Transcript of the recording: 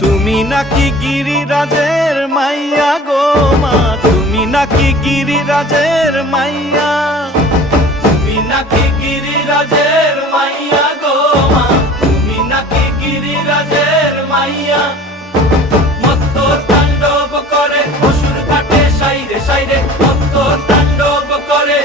তুমি নাকি গিরিরাজের মাইয়া গো মা, তুমি নাকি গিরিরাজের মাইয়া, তুমি নাকি গিরিরাজের মাইয়া গো মা, তুমি নাকি গিরিরাজের মাইয়া। মত্ত তাণ্ডব করে অসুর ঘাটে সাইরে সাইরে, মত্ত তাণ্ডব করে।